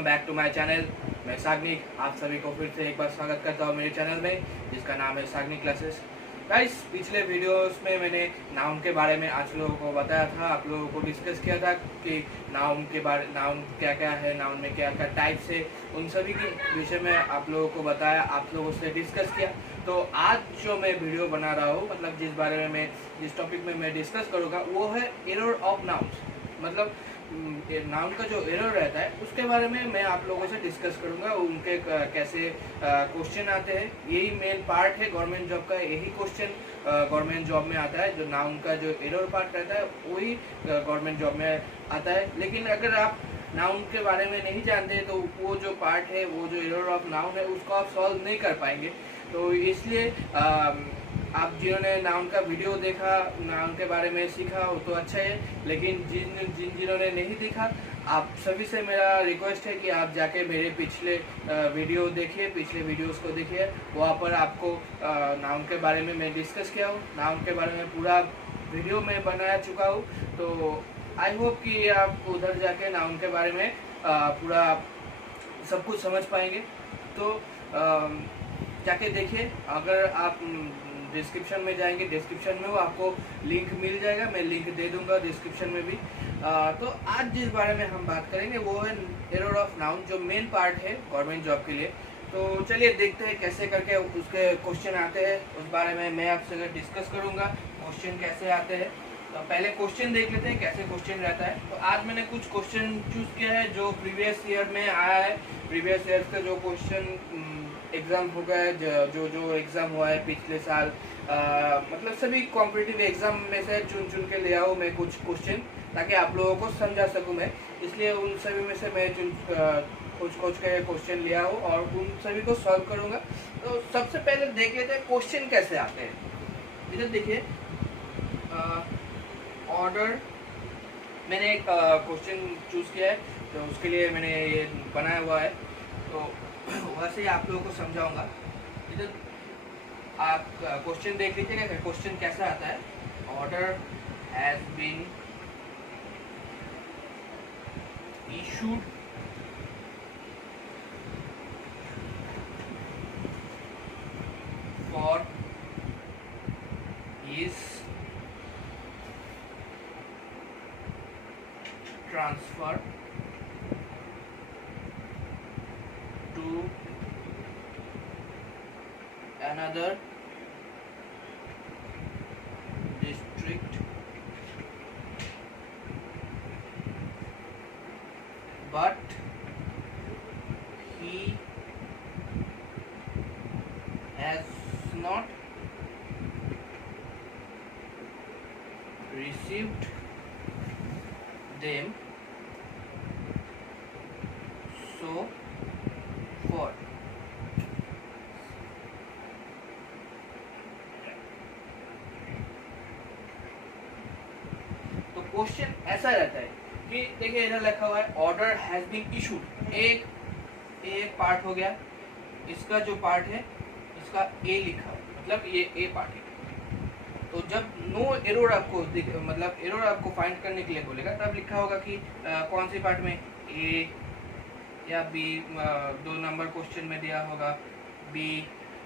Welcome back to my channel. मैं साग्निक आप सभी को फिर से एक बार स्वागत करता हूँ मेरे चैनल में, जिसका नाम है साग्निक क्लासेस। गाइस, पिछले वीडियोस में मैंने नाउन के बारे में आप लोगों को बताया था, आप लोगों को डिस्कस किया था कि नाउन के बारे, नाउन क्या क्या है, नाउन में क्या क्या टाइप्स है, उन सभी के विषय में आप लोगों को बताया, आप लोगों से डिस्कस किया। तो आज जो मैं वीडियो बना रहा हूँ, मतलब जिस बारे में मैं जिस टॉपिक में मैं डिस्कस करूँगा वो है एरर ऑफ नाउन्स। मतलब नाउन का जो एरर रहता है उसके बारे में मैं आप लोगों से डिस्कस करूंगा। उनके कैसे क्वेश्चन आते हैं, यही मेन पार्ट है गवर्नमेंट जॉब का। यही क्वेश्चन गवर्नमेंट जॉब में आता है, जो नाउन का जो एरर पार्ट रहता है वही गवर्नमेंट जॉब में आता है। लेकिन अगर आप नाउन के बारे में नहीं जानते तो वो जो पार्ट है, वो जो एरर ऑफ नाउन है, उसको आप सॉल्व नहीं कर पाएंगे। तो इसलिए आप जिन्होंने नाउन का वीडियो देखा, नाउन के बारे में सीखा, वो तो अच्छा है। लेकिन जिन्होंने नहीं देखा, आप सभी से मेरा रिक्वेस्ट है कि आप जाके मेरे पिछले वीडियो देखिए, पिछले वीडियोस को देखिए। वहाँ पर आपको नाउन के बारे में मैं डिस्कस किया हूँ, नाउन के बारे में पूरा वीडियो में बनाया चुका हूँ। तो आई होप कि आप उधर जाके नाउन के बारे में पूरा सब कुछ समझ पाएंगे। तो जाके देखिए। अगर आप डिस्क्रिप्शन में जाएंगे, डिस्क्रिप्शन में वो आपको लिंक मिल जाएगा, मैं लिंक दे दूंगा डिस्क्रिप्शन में भी। तो आज जिस बारे में हम बात करेंगे वो है एरर ऑफ नाउन, जो मेन पार्ट है गवर्नमेंट जॉब के लिए। तो चलिए देखते हैं कैसे करके उसके क्वेश्चन आते हैं, उस बारे में मैं आपसे डिस्कस करूंगा क्वेश्चन कैसे आते हैं। तो पहले क्वेश्चन देख लेते हैं कैसे क्वेश्चन रहता है। तो आज मैंने कुछ क्वेश्चन चूज किया है जो प्रीवियस ईयर में आया है। प्रीवियस ईयर का जो क्वेश्चन एग्ज़ाम हो गया, जो एग्ज़ाम हुआ है पिछले साल, मतलब सभी कॉम्पिटिटिव एग्ज़ाम में से चुन के ले आओ मैं कुछ क्वेश्चन, ताकि आप लोगों को समझा सकूं मैं। इसलिए उन सभी में से मैं खोज के क्वेश्चन ले आओ और उन सभी को सॉल्व करूंगा। तो सबसे पहले देख लेते हैं क्वेश्चन कैसे आते हैं। इधर देखिए, ऑर्डर, मैंने एक क्वेश्चन चूज़ किया है, तो उसके लिए मैंने ये बनाया हुआ है। तो वैसे ही आप लोगों को समझाऊंगा। इधर आप क्वेश्चन देख लीजिएगा, क्वेश्चन कैसा आता है। Order has been issued for is transfer to another district, but he has not received them, so for तो क्वेश्चन ऐसा रहता है कि देखिए इधर लिखा हुआ है ऑर्डर हैज बीन इशूड। एक पार्ट हो गया, इसका जो पार्ट है इसका ए लिखा है, मतलब ये ए पार्ट है। तो जब नो एरर आपको मतलब एरर आपको फाइंड करने के लिए बोलेगा, तब लिखा होगा कि कौन सी पार्ट में, ए या बी। 2 नंबर क्वेश्चन में दिया होगा बी,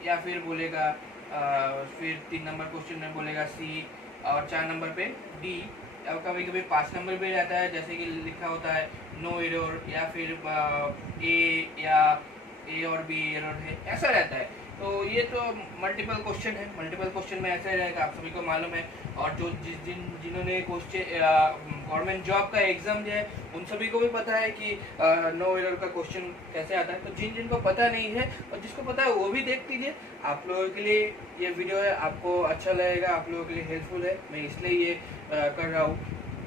या फिर बोलेगा फिर 3 नंबर क्वेश्चन में बोलेगा सी, और 4 नंबर पे डी, और कभी कभी 5 नंबर पे रहता है, जैसे कि लिखा होता है नो एरर, या फिर ए या ए और बी एरर है, ऐसा रहता है। तो ये तो मल्टीपल क्वेश्चन है, मल्टीपल क्वेश्चन में ऐसा ही रहेगा, आप सभी को मालूम है। और जो जिन्होंने क्वेश्चन गवर्नमेंट जॉब का एग्जाम दिया है, उन सभी को भी पता है कि नो एरर का क्वेश्चन कैसे आता है। तो जिनको पता नहीं है और जिसको पता है वो भी देख लीजिए। आप लोगों के लिए ये वीडियो है, आपको अच्छा लगेगा, आप लोगों के लिए हेल्पफुल है, मैं इसलिए ये कर रहा हूँ।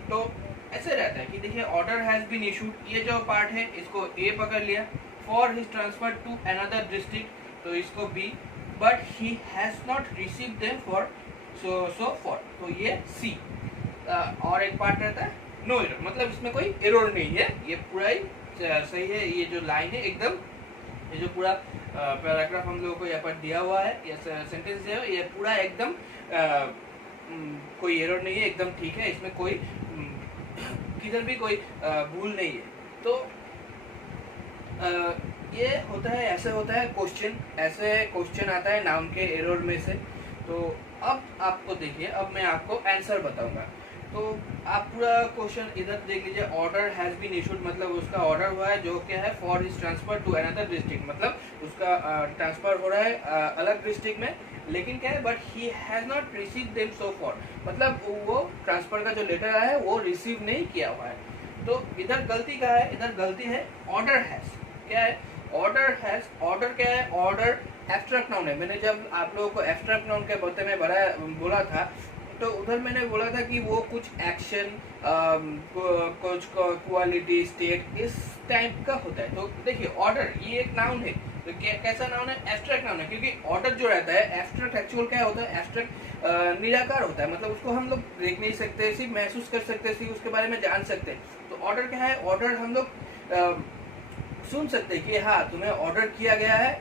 तो ऐसे रहता है कि देखिए ऑर्डर हैज़ बीन इशूड, ये जो पार्ट है इसको ए पकड़ लिया, for his transfer to another district, तो इसको B, but he has not receive them for so far, तो ये सी। और एक पार्ट रहता है नो एरर, मतलब इसमें कोई एरर नहीं है, ये पूरा ही सही है। ये जो लाइन है एकदम, ये जो पूरा पैराग्राफ हम लोगों को यहाँ पर दिया हुआ है, ये सेंटेंस है, ये पूरा एकदम कोई एरर नहीं है, एकदम ठीक है, इसमें कोई किधर भी कोई भूल नहीं है। तो ये होता है, ऐसे होता है क्वेश्चन, ऐसे क्वेश्चन आता है नाउन के एरर में से। तो अब आपको देखिए, अब मैं आपको आंसर बताऊंगा। तो आप पूरा क्वेश्चन इधर देख लीजिए। ऑर्डर हैज बीन इशूड, मतलब उसका ऑर्डर हुआ है, जो क्या है, for his transfer to another district, मतलब उसका ट्रांसफर हो रहा है अलग डिस्ट्रिक्ट में, लेकिन क्या है, but he has not receive them so for, मतलब वो ट्रांसफर का जो लेटर आया है वो रिसीव नहीं किया हुआ है। तो इधर गलती क्या है, इधर गलती है ऑर्डर हैज। क्या है ऑर्डर हैज? ऑर्डर क्या है? ऑर्डर एब्स्ट्रैक्ट नाउन है। मैंने जब आप लोगों को एब्स्ट्रैक्ट नाउन के बारे में बोला था, तो उधर मैंने बोला था कि वो कुछ एक्शन, कुछ क्वालिटी, स्टेट, इस टाइप का होता है। तो देखिए ऑर्डर ये एक नाउन है, तो कैसा नाउन है? एब्स्ट्रैक्ट नाउन है, क्योंकि ऑर्डर जो रहता है एब्स्ट्रैक्ट, एक्चुअल क्या होता है, एब्स्ट्रैक्ट निराकार होता है, मतलब उसको हम लोग देख नहीं सकते, सिर्फ महसूस कर सकते, सिर्फ उसके बारे में जान सकते हैं। तो ऑर्डर क्या है? ऑर्डर हम लोग सुन सकते हैं कि हाँ तुम्हें ऑर्डर किया गया है,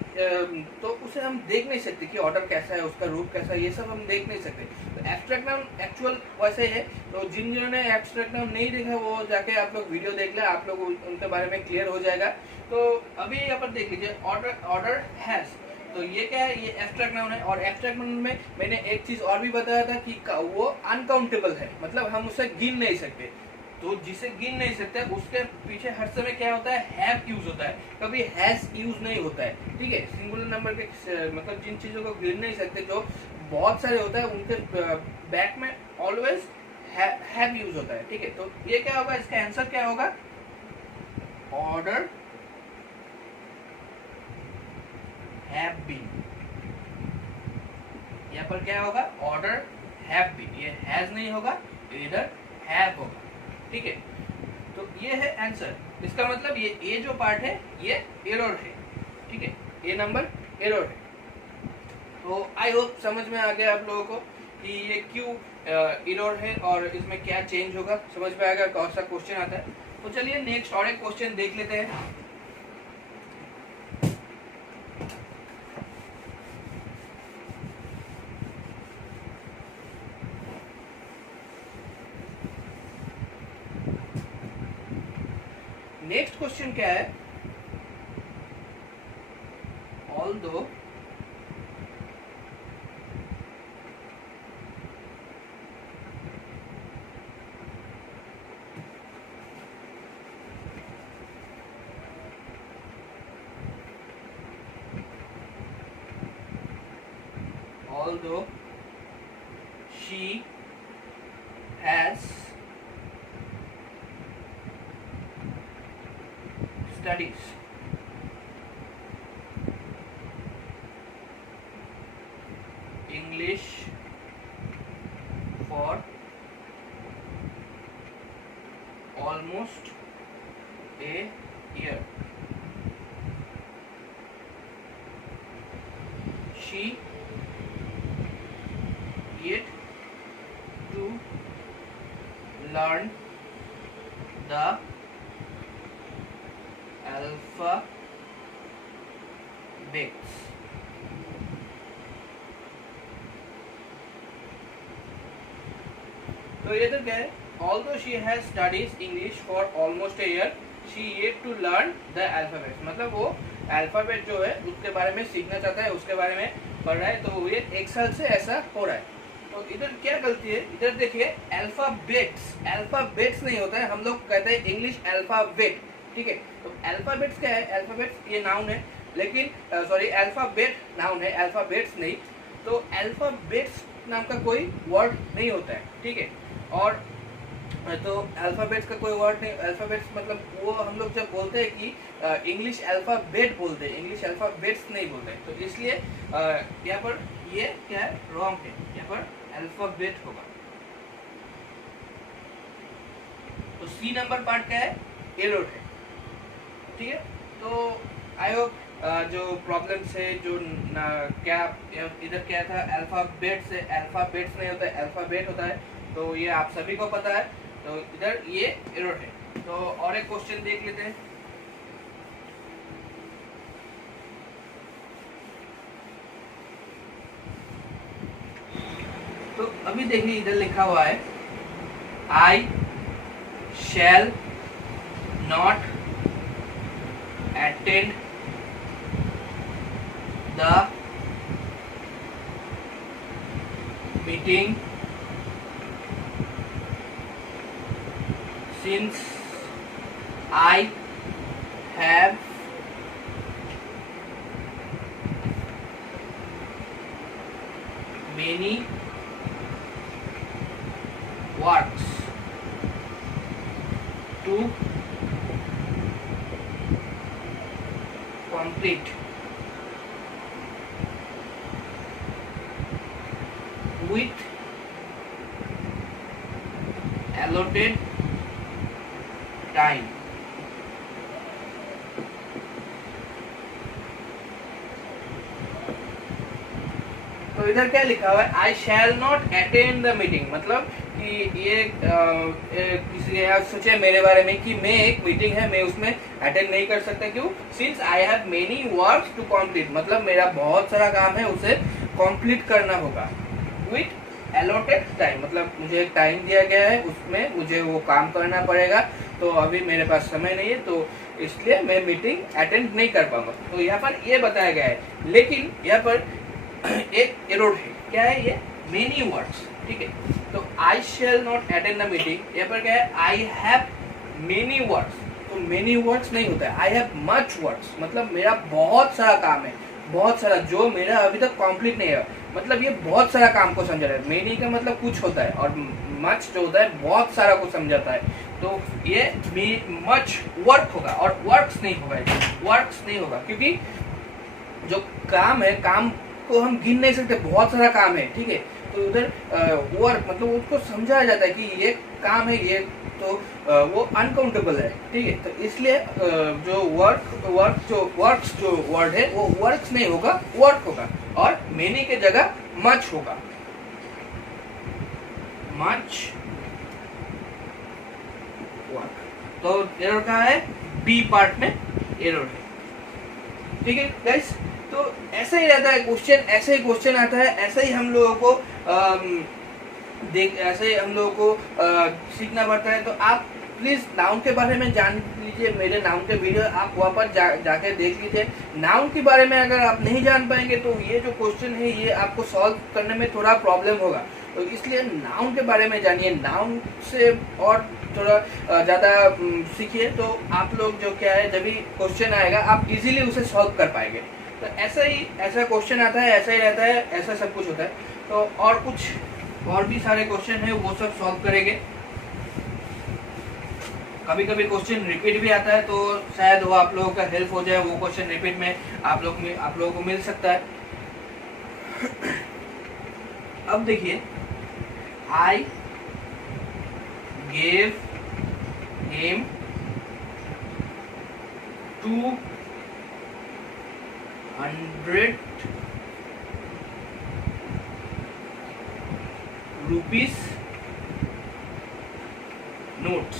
तो उसे हम देख नहीं सकते कि ऑर्डर कैसा है, उसका रूप कैसा है, ये सब हम देख नहीं सकते। तो एब्स्ट्रैक्ट नाउन एक्चुअल वैसे है। तो जिन्होंने एब्स्ट्रैक्ट नाउन नहीं देखा वो जाके आप लोग वीडियो देख ले, आप लोग उनके बारे में क्लियर हो जाएगा। तो अभी यहाँ पर देख लीजिए ऑर्डर हैज, तो ये क्या है? ये एब्स्ट्रैक्ट नाउन है। और एब्स्ट्रैक्ट नाउन में मैंने एक चीज और भी बताया था कि वो अनकाउंटेबल है, मतलब हम उसे गिन नहीं सकते। तो जिसे गिन नहीं सकते उसके पीछे हर समय क्या होता है? हैव यूज होता है, कभी हैज यूज नहीं होता है। ठीक है, सिंगुलर नंबर के मतलब जिन चीजों को गिन नहीं सकते, जो बहुत सारे होता है, उनके बैक में ऑलवेज हैव यूज होता है। ठीक है, तो ये क्या होगा? इसका आंसर क्या होगा? Order have been. यहाँ पर क्या होगा? Order have been. ये हैज नहीं होगा, इधर हैव होगा। ठीक है, तो ये है आंसर। इसका मतलब ये जो पार्ट है ये एरर है। ठीक है, ये नंबर एरर है। तो आई होप समझ में आ गया आप लोगों को कि ये क्यों एरर है और इसमें क्या चेंज होगा, समझ में आ गया कौन सा क्वेश्चन आता है। तो चलिए नेक्स्ट और एक क्वेश्चन देख लेते हैं। नेक्स्ट क्वेश्चन क्या है? although she has studies English for almost a year. She yet to learn the alphabets. तो ये तो क्या है? Although she has studied English for almost a year, she yet to learn the alphabets. मतलब वो alphabet जो है उसके बारे में सीखना चाहता है, उसके बारे में पढ़ रहा है। तो ये एक साल से ऐसा हो रहा है। तो इधर क्या गलती है? इधर देखिए अल्फाबेट्स, अल्फाबेट्स नहीं होता है, हम लोग कहते हैं इंग्लिश अल्फाबेट। ठीक है, तो अल्फाबेट्स क्या है? अल्फाबेट्स ये नाउन है, लेकिन सॉरी अल्फाबेट नाउन है, अल्फाबेट्स नहीं। तो अल्फाबेट्स नाम का कोई वर्ड नहीं होता है। ठीक है, और तो अल्फाबेट्स का कोई वर्ड नहीं। अल्फाबेट्स मतलब वो हम लोग जब बोलते हैं कि इंग्लिश अल्फाबेट बोलते हैं, इंग्लिश अल्फाबेट्स नहीं बोलते हैं। तो इसलिए यहाँ पर ये क्या है? रॉन्ग है, यहाँ पर अल्फाबेट होगा। तो सी नंबर पार्ट क्या है? एरर है। ठीक है, तो आई होप जो प्रॉब्लम्स है, जो क्या इधर क्या था? अल्फाबेट से अल्फाबेट्स नहीं होता है, अल्फाबेट होता है। तो ये आप सभी को पता है। तो इधर ये एरर है। तो और एक क्वेश्चन देख लेते हैं। तो अभी देखिए इधर लिखा हुआ है I shall not attend the meeting since I have many works to complete with allotted time. तो इधर क्या लिखा हुआ है, I shall not attend the meeting, मतलब कि ये किसी सोचे मेरे बारे में कि मैं एक मीटिंग है मैं उसमें अटेंड नहीं कर सकता, क्यों? Since I have many works to complete, मतलब मेरा बहुत सारा काम है उसे कंप्लीट करना होगा। विथ एलोटेड टाइम, मतलब मुझे एक टाइम दिया गया है उसमें मुझे वो काम करना पड़ेगा, तो अभी मेरे पास समय नहीं है तो इसलिए मैं मीटिंग अटेंड नहीं कर पाऊंगा। तो यहाँ पर ये बताया गया है, लेकिन यहाँ पर एक एरर है। क्या है ये? मेनी वर्ड्स, ठीक है। तो I shall not attend the meeting, यहाँ पर क्या है? आई हैव मेनी वर्ड्स, तो मेनी वर्ड्स नहीं होता है, आई हैव मच वर्ड्स, मतलब मेरा बहुत सारा काम है, बहुत सारा जो मेरा अभी तक कंप्लीट नहीं है, मतलब ये बहुत सारा काम को समझा रहा है। मेनी का मतलब कुछ होता है और मच जो होता है बहुत सारा को समझाता है, तो ये मच वर्क होगा और वर्क्स नहीं होगा, वर्क्स नहीं होगा, क्योंकि जो काम है काम को हम गिन नहीं सकते, बहुत सारा काम है, ठीक है। तो उधर वर्क मतलब उसको समझाया जाता है कि ये काम है, ये तो वो अनकाउंटेबल है, ठीक है। तो इसलिए जो वर्क्स जो वर्ड है वो वर्क्स नहीं होगा, वर्क होगा, और मेनी के जगह मच होगा, मच वर्क। तो एरर कहाँ है? बी पार्ट में एरर है, ठीक है गाइस। तो ऐसा ही रहता है क्वेश्चन, ऐसे ही क्वेश्चन आता है, ऐसे ही हम लोगों को ऐसे ही हम लोगों को सीखना पड़ता है। तो आप प्लीज नाउन के बारे में जान लीजिए, मेरे नाउन के वीडियो आप वहाँ पर जाके देख लीजिए। नाउन के बारे में अगर आप नहीं जान पाएंगे तो ये जो क्वेश्चन है ये आपको सॉल्व करने में थोड़ा प्रॉब्लम होगा, तो इसलिए नाउन के बारे में जानिए, नाउन से और थोड़ा ज़्यादा सीखिए, तो आप लोग जो क्या है जब भी क्वेश्चन आएगा आप इजीली उसे सॉल्व कर पाएंगे। तो ऐसा क्वेश्चन आता है, ऐसा ही रहता है, ऐसा सब कुछ होता है। तो और कुछ और भी सारे क्वेश्चन है वो सब सॉल्व करेंगे। कभी कभी क्वेश्चन रिपीट भी आता है, तो शायद वो आप लोगों का हेल्प हो जाए, वो क्वेश्चन रिपीट में आप लोगों को मिल सकता है। अब देखिए, I gave him 200 rupees notes,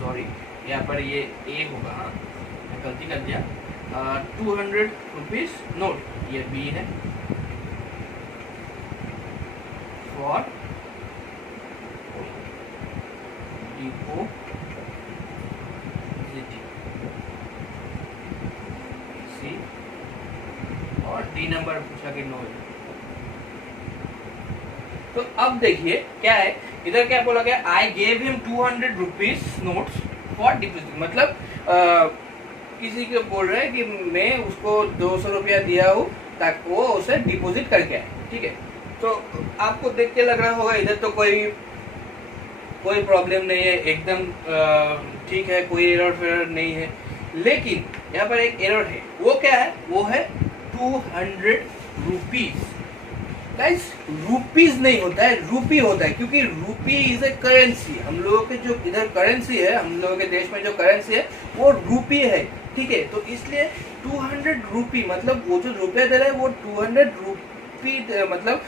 sorry यहाँ पर ये ए होगा, मैं गलती कर दिया, 200 रुपीस नोट, ये बी है, फॉर डिपोजिट, सी, और डी नंबर पूछा कि नो है। तो अब देखिए क्या है, इधर क्या बोला गया, I gave him 200 rupees notes for deposit, मतलब किसी को बोल रहे हैं कि मैं उसको 200 रुपया दिया हूँ ताकि वो उसे डिपॉजिट करके आए, ठीक है। तो आपको देख के लग रहा होगा इधर तो कोई प्रॉब्लम नहीं है, एकदम ठीक है, कोई एरर फेरर नहीं है, लेकिन यहाँ पर एक एरर है। वो क्या है? वो है 200 रुपीज। गाइस, रुपीज नहीं होता है, रूपी होता है, क्योंकि रूपी इज ए करेंसी। हम लोगों के जो इधर करेंसी है, हम लोगों के देश में जो करेंसी है वो रूपी है, ठीक है। तो इसलिए 200 रुपी मतलब वो जो रुपये दे रहा है वो 200 रुपी, मतलब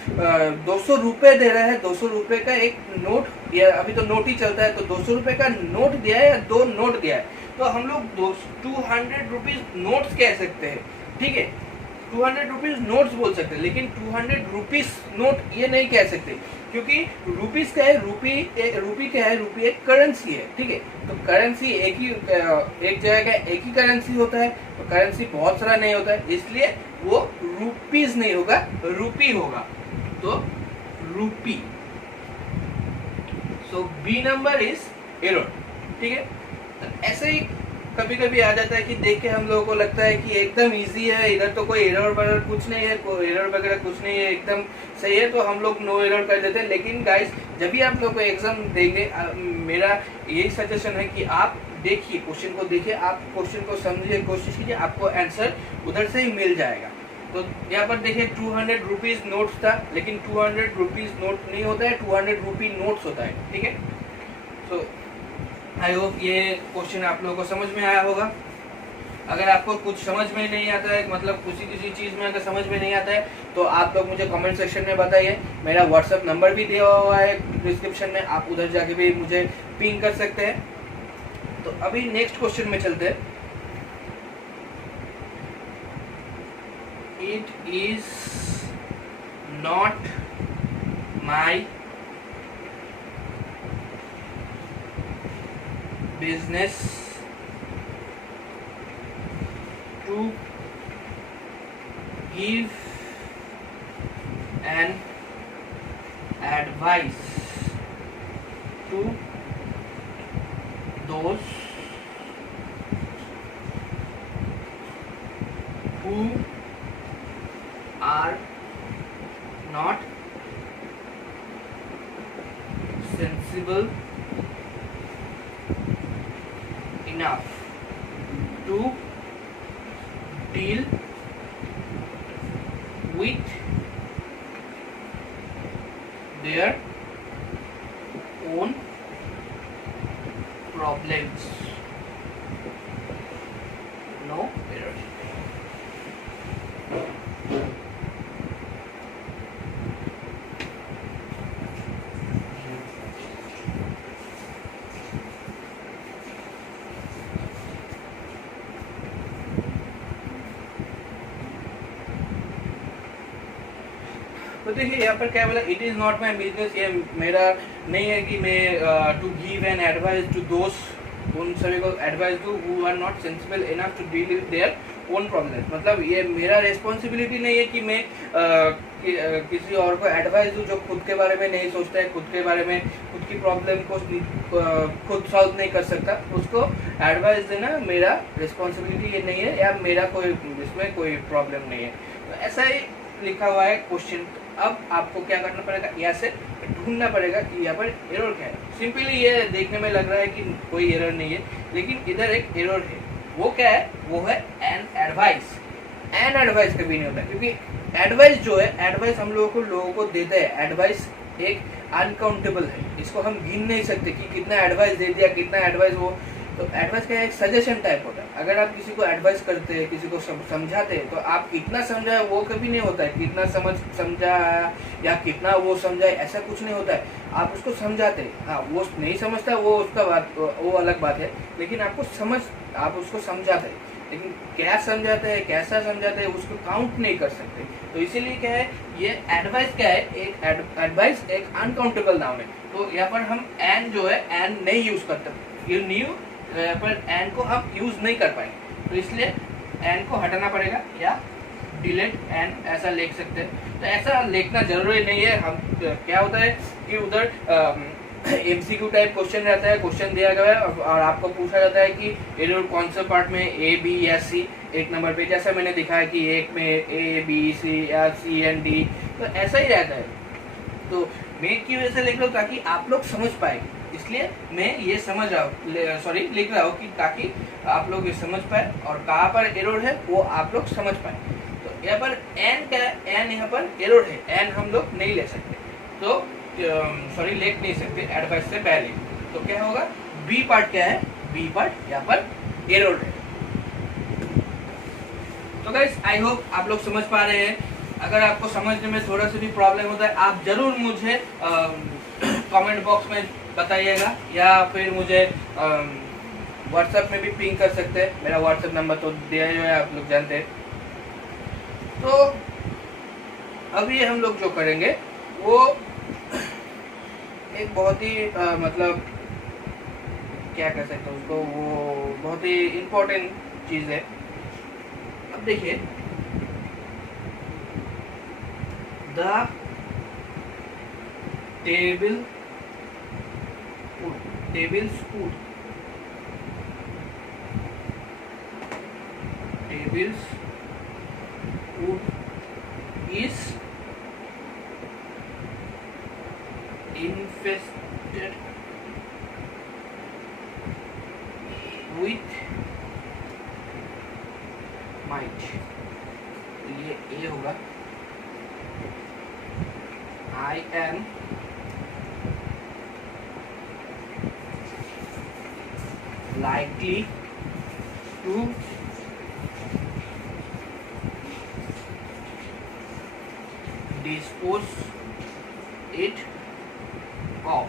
200 रुपये दे रहा है। 200 रुपये का एक नोट, या अभी तो नोट ही चलता है, तो 200 रुपये का नोट दिया है या 2 नोट दिया है, तो हम लोग 200 रुपीज नोट्स कह सकते हैं, ठीक है। 200 रुपीज नोट्स बोल सकते हैं, लेकिन 200 रुपीज नोट ये नहीं कह सकते, क्योंकि रुपीज क्या है, रूपी क्या है, रूपी एक करेंसी है, ठीक है। तो करेंसी एक जगह का एक ही करेंसी होता है, तो करेंसी बहुत सारा नहीं होता है, इसलिए वो रुपीज नहीं होगा, रूपी होगा, तो रूपी। सो बी नंबर इज एरर, ठीक है। तो ऐसे ही कभी कभी आ जाता है कि देख के हम लोगों को लगता है कि एकदम इजी है, इधर तो कोई एरर वगैरह कुछ नहीं है, कोई एरर वगैरह कुछ नहीं है, एकदम सही है, तो हम लोग नो एरर कर देते हैं। लेकिन गाइस, जब भी आप लोग को एग्जाम देंगे, मेरा यही सजेशन है कि आप देखिए, क्वेश्चन को देखिए, आप क्वेश्चन को समझिए, कोशिश कीजिए, आपको आंसर उधर से ही मिल जाएगा। तो यहाँ पर देखिए 200 रुपीज नोट्स था, लेकिन 200 रुपीज नोट नहीं होता है, 200 रुपी नोट्स होता है, ठीक है। तो आई होप ये क्वेश्चन आप लोगों को समझ में आया होगा। अगर आपको कुछ समझ में नहीं आता है, मतलब किसी चीज में अगर समझ में नहीं आता है, तो आप लोग मुझे कमेंट सेक्शन में बताइए। मेरा व्हाट्सएप नंबर भी दिया हुआ है डिस्क्रिप्शन में, आप उधर जाके भी मुझे पिंग कर सकते हैं। तो अभी नेक्स्ट क्वेश्चन में चलते हैं। It is not my business to give an advice to those who are not sensible enough to deal with their own problems. No error. तो देखिए यहाँ पर क्या बोला, it is not my business, ये मेरा नहीं है कि मैं to give an advice to दोस्त, उन सभी को एडवाइस दूँ who are not sensible enough to deal with their own problem. मतलब ये मेरा रिस्पॉन्सिबिलिटी नहीं है कि मैं किसी और को एडवाइस दूँ जो खुद के बारे में नहीं सोचता है, खुद के बारे में, खुद की प्रॉब्लम को खुद सॉल्व नहीं कर सकता, उसको एडवाइस देना मेरा रिस्पॉन्सिबिलिटी ये नहीं है, या मेरा कोई इसमें कोई प्रॉब्लम नहीं है। तो ऐसा ही लिखा हुआ है क्वेश्चन। अब आपको क्या करना पड़ेगा, यहाँ से ढूंढना पड़ेगा कि यहाँ पर एरर क्या है। सिंपली ये देखने में लग रहा है कि कोई एरर नहीं है, लेकिन इधर एक एरर है। वो क्या है, वो है एन एडवाइस। एन एडवाइस कभी नहीं होता, क्योंकि एडवाइस जो है, एडवाइस हम लोगों को देते हैं। एडवाइस एक अनकाउंटेबल है, इसको हम गिन नहीं सकते कि कितना एडवाइस दे दिया, कितना एडवाइस वो। तो एडवाइस का एक सजेशन टाइप होता है। अगर आप किसी को एडवाइस करते हैं, किसी को समझाते हैं, तो आप कितना समझाए वो कभी नहीं होता है, कितना समझा या कितना वो समझाए, ऐसा कुछ नहीं होता है। आप उसको समझाते हैं, हाँ वो नहीं समझता, वो उसका बात, वो अलग बात है, लेकिन आप उसको समझाते हैं, लेकिन क्या समझाते हैं, कैसा समझाते हैं, उसको काउंट नहीं कर सकते। तो इसीलिए क्या है, ये एडवाइस क्या है, एक एडवाइस एक अनकाउंटेबल नाउन है। तो यहाँ पर हम एन जो है, एन नहीं यूज करते, ये न्यू पर एन को हम यूज नहीं कर पाएंगे, तो इसलिए एन को हटाना पड़ेगा, या डिलीट एन ऐसा लिख सकते हैं। तो ऐसा लिखना जरूरी नहीं है। हम क्या होता है कि उधर एमसीक्यू टाइप क्वेश्चन रहता है, क्वेश्चन दिया गया है और आपको पूछा जाता है कि एरर कौन से पार्ट में, ए बी या सी, एक नंबर पे, जैसा मैंने दिखाया कि एक में ए बी सी या सी एंड डी, तो ऐसा ही रहता है। तो मैं क्यों ऐसे लिख रहा हूँ, ताकि आप लोग समझ पाए, इसलिए मैं ये समझ रहा हूँ, लिख रहा हूँ कि ताकि आप लोग ये समझ पाए और कहाँ पर एरर है वो आप लोग समझ पाए। तो यहाँ पर एन क्या है, एन यहाँ पर एरर है, एन हम लोग नहीं ले सकते, तो लिख नहीं सकते एडवाइस से पहले। तो क्या होगा, बी पार्ट क्या है, बी पार्ट यहाँ पर एरर है। तो गाइस आई होप आप लोग समझ पा रहे हैं। अगर आपको समझने में थोड़ा सा भी प्रॉब्लम होता है, आप जरूर मुझे कमेंट बॉक्स में बताइएगा, या फिर मुझे व्हाट्सएप में भी पिंग कर सकते हैं। मेरा व्हाट्सएप नंबर तो दिया ही है, आप लोग जानते हैं। तो अभी हम लोग जो करेंगे वो एक बहुत ही मतलब क्या कह सकते हैं उसको, वो बहुत ही इम्पोर्टेंट चीज़ है। अब देखिए, the table tables food is infested with mite। तो ये ए होगा, I am likely to dispose it of।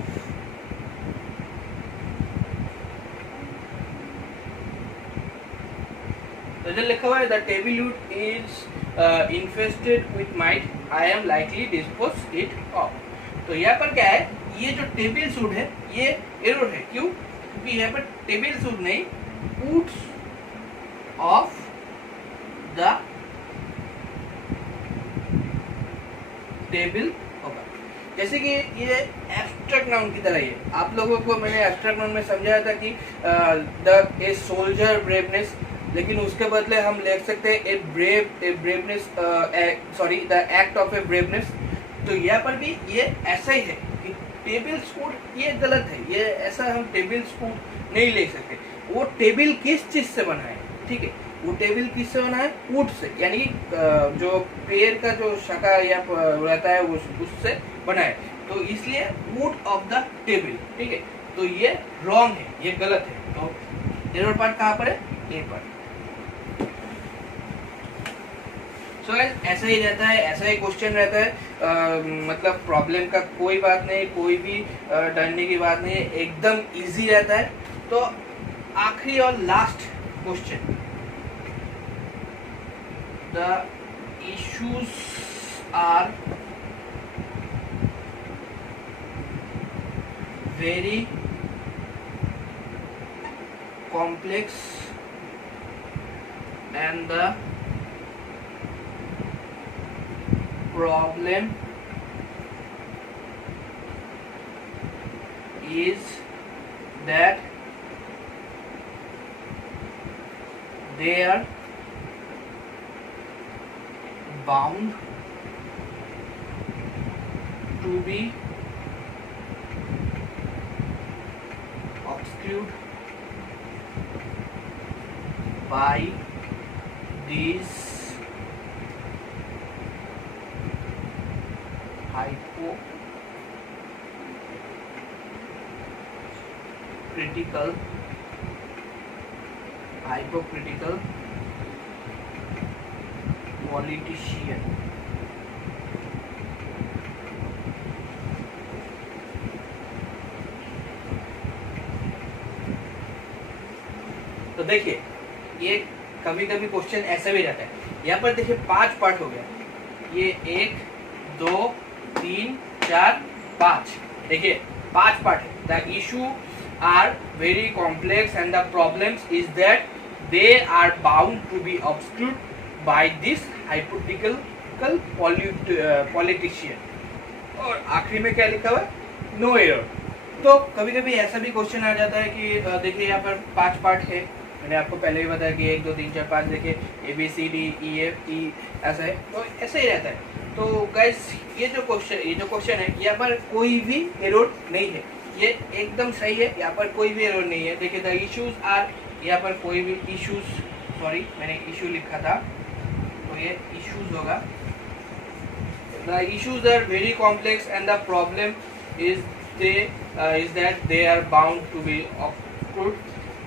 तो जो लिखा हुआ है the table root is infested with mite, I am likely dispose it of. तो यहाँ पर क्या है, ये जो टेबल सूट है ये एरर है। क्यों? क्योंकि यहाँ पर टेबल सूट नहीं, ऊट्स ऑफ द टेबल होगा। जैसे कि ये एब्स्ट्रैक्ट नाउन की तरह ही है। आप लोगों को मैंने एब्स्ट्रैक्ट नाउन में समझाया था कि द ए सोल्जर ब्रेवनेस, लेकिन उसके बदले हम लिख सकते हैं a braveness, sorry the act of a braveness. तो यहाँ पर भी ये ऐसा ही है कि टेबल स्पूट ये गलत है, ये ऐसा हम टेबल स्पूट नहीं ले सकते। वो टेबल किस चीज से बना है, ठीक है, वो टेबल किससे बना है, ऊट से, यानी जो पेड़ का जो शाखा या रहता है वो उससे बना है। तो इसलिए ऊट ऑफ द टेबल, ठीक है। तो ये रॉन्ग है, ये गलत है। तो एरर पार्ट कहाँ पर है, ए पर। सो ऐसा ही रहता है, ऐसा ही क्वेश्चन रहता है। मतलब प्रॉब्लम का कोई बात नहीं, कोई भी डरने की बात नहीं है, एकदम इजी रहता है। तो आखिरी और last question, the issues are very complex and the problem is that they are bound to be obscured by these hypocritical politician। तो देखिए, ये कभी कभी क्वेश्चन ऐसा भी रहता है। यहाँ पर देखिए 5 पार्ट हो गया, ये 1 2 3 4 5, देखिए 5 पार्ट है। The issue are very complex and the problems is that they are bound to be obscured by this hypothetical politician। और आखिरी में क्या लिखा हुआ है, नो एरर। तो कभी कभी ऐसा भी क्वेश्चन आ जाता है कि देखिए यहाँ पर 5 पार्ट है, मैंने आपको पहले ही बताया कि 1 2 3 4 5, देखिए ABCD EF E ऐसा है। तो ऐसा ही रहता है। तो गाइस ये जो क्वेश्चन है, यहाँ पर कोई भी एरर नहीं है, ये एकदम सही है, यहाँ पर कोई भी एरर नहीं है। देखिए द इश्यूज आर, यहाँ पर कोई भी इश्यूज, सॉरी मैंने इशू लिखा था तो ये इश्यूज होगा। The issues are very complex and the problem is that they are bound to be obscured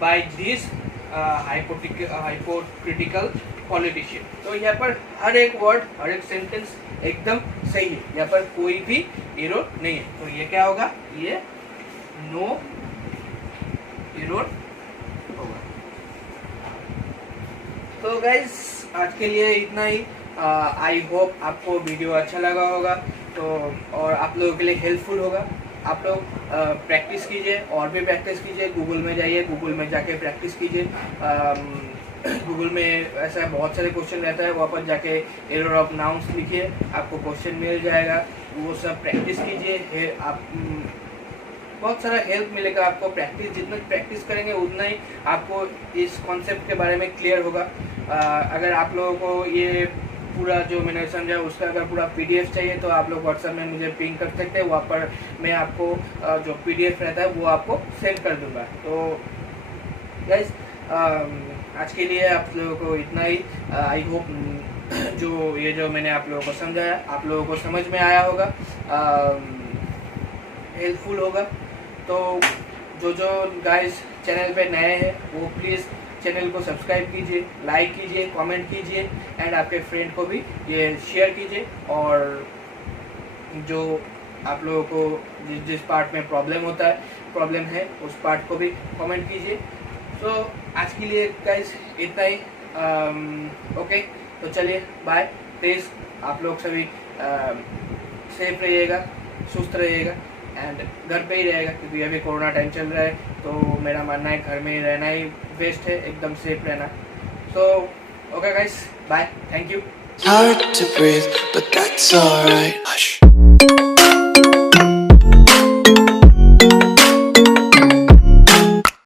by this hypocritical politician। तो यहाँ पर हर एक वर्ड, हर एक सेंटेंस एकदम सही है, यहाँ पर कोई भी एरर नहीं है। तो ये क्या होगा, ये नो एरर होगा। तो गाइस आज के लिए इतना ही। आई होप आपको वीडियो अच्छा लगा होगा तो और आप लोगों के लिए हेल्पफुल होगा। आप लोग प्रैक्टिस कीजिए और भी प्रैक्टिस कीजिए। गूगल में जाइए, गूगल में जाके प्रैक्टिस कीजिए। गूगल में ऐसा बहुत सारे क्वेश्चन रहता है, वहाँ पर जाके एरर ऑफ नाउन्स लिखिए, आपको क्वेश्चन मिल जाएगा। वो सब प्रैक्टिस कीजिए। आप बहुत सारा हेल्प मिलेगा आपको। प्रैक्टिस जितना प्रैक्टिस करेंगे उतना ही आपको इस कॉन्सेप्ट के बारे में क्लियर होगा। अगर आप लोगों को ये पूरा जो मैंने समझा उसका अगर पूरा पीडीएफ चाहिए तो आप लोग व्हाट्सएप में मुझे पिंग कर सकते हैं। वहाँ पर मैं आपको जो पीडीएफ रहता है वो आपको सेंड कर दूंगा। तो गाइस आज के लिए आप लोगों को इतना ही। आई होप जो मैंने आप लोगों को समझाया आप लोगों को समझ में आया होगा, हेल्पफुल होगा। तो जो गाइस चैनल पे नए हैं वो प्लीज़ चैनल को सब्सक्राइब कीजिए, लाइक कीजिए, कमेंट कीजिए एंड आपके फ्रेंड को भी ये शेयर कीजिए। और जो आप लोगों को जिस पार्ट में प्रॉब्लम है उस पार्ट को भी कमेंट कीजिए। तो आज के लिए गाइस इतना ही। ओके, तो चलिए बाय। प्लीज़ आप लोग सभी सेफ रहिएगा, सुस्त रहिएगा एंड घर पे ही रहेगा, क्योंकि अभी कोरोना टाइम चल रहा है। तो मेरा मानना है घर में ही रहना ही बेस्ट है, एकदम सेफ रहना। So okay guys, bye, thank you. Hard to breathe, but that's alright. Hush.